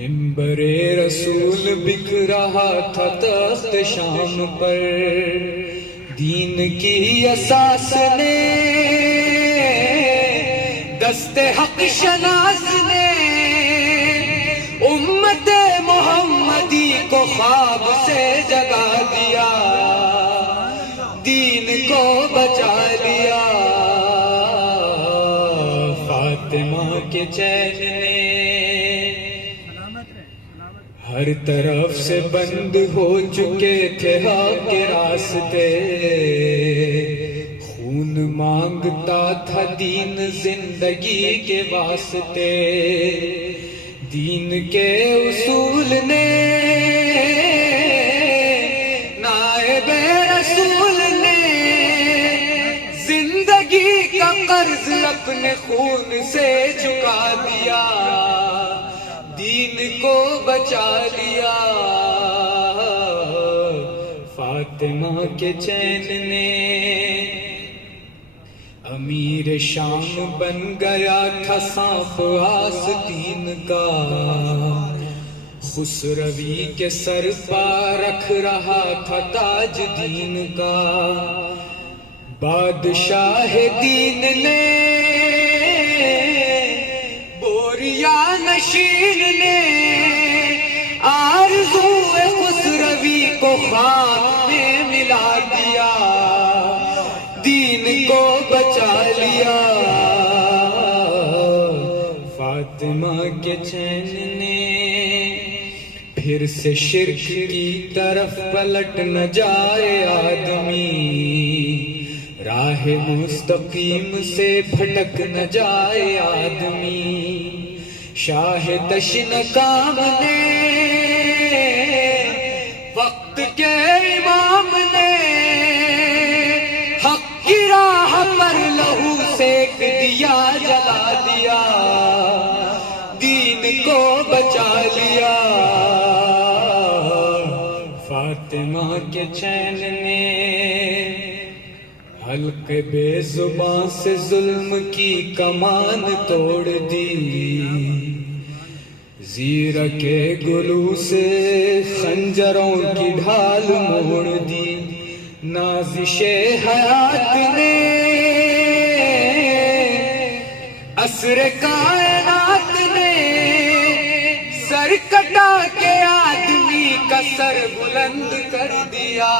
منبر رسول بک رہا تھا تخت شام پر، دین کی اساس نے دست حق شناس نے امت محمدی کو خواب سے جگا دیا، دین کو بچا لیا۔ فاطمہ کے چین نے ہر طرف سے بند ہو چکے تھے حق کے راستے، خون مانگتا تھا دین زندگی کے واسطے، دین کے اصول نے نائب رسول نے زندگی کا قرض اپنے خون سے چکا دیا، دین کو بچا لیا۔ فاطمہ کے چین نے امیر شام بن گیا تھا سانپ آستین کا، خسروی کے سر پر رکھ رہا تھا تاج دین کا، بادشاہ دین نے بوریا نشین نے آرزو خسروی کو خاک میں ملا دیا، دین کو بچا لیا۔ فاطمہ کے چین نے پھر سے شرک کی طرف پلٹ نہ جائے آدمی، راہ مستقیم سے بھٹک نہ جائے آدمی، شاہ تشن کام نے وقت کے امام نے حق کی راہ پر لہو سیک دیا، جلا دیا، دین کو بچا لیا۔ فاطمہ کے چین نے حلقے بے زباں سے ظلم کی کمان توڑ دی، زیرہ کے گلو سے خنجروں کی ڈھال موڑ دی، نازش حیات نے عصر کائنات نے سر کٹا کے آدمی کا سر بلند کر دیا،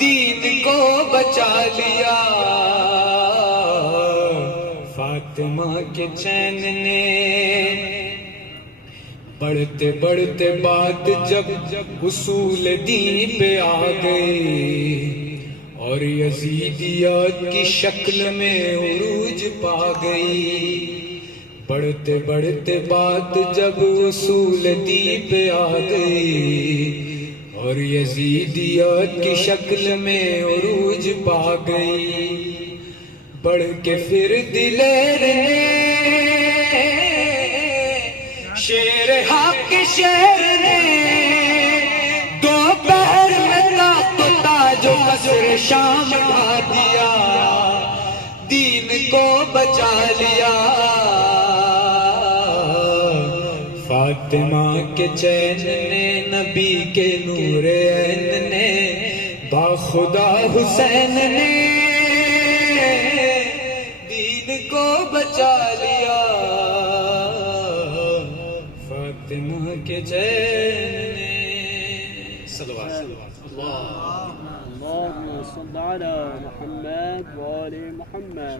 دین کو بچا لیا۔ فاطمہ کے چین نے بڑھتے بڑھتے بات جب اصول دین پہ آ گئی، اور یزیدیت کی شکل میں عروج پا گئی، بڑھتے بڑھتے بات جب اصول دین پہ آ گئی، اور یزیدیت کی شکل میں عروج پا گئی، بڑھ کے پھر دلیر نے شیر حق شیر نے دوپہر میں طاقت جو قصر شام ڈھا دیا، دین کو بچا لیا۔ فاطمہ کے چین نے نبی کے نور عین نے باخدا حسین نے دین کو بچا لیا۔ فاطمہ کے چین نے صلوات اللهم صل على محمد وآل محمد۔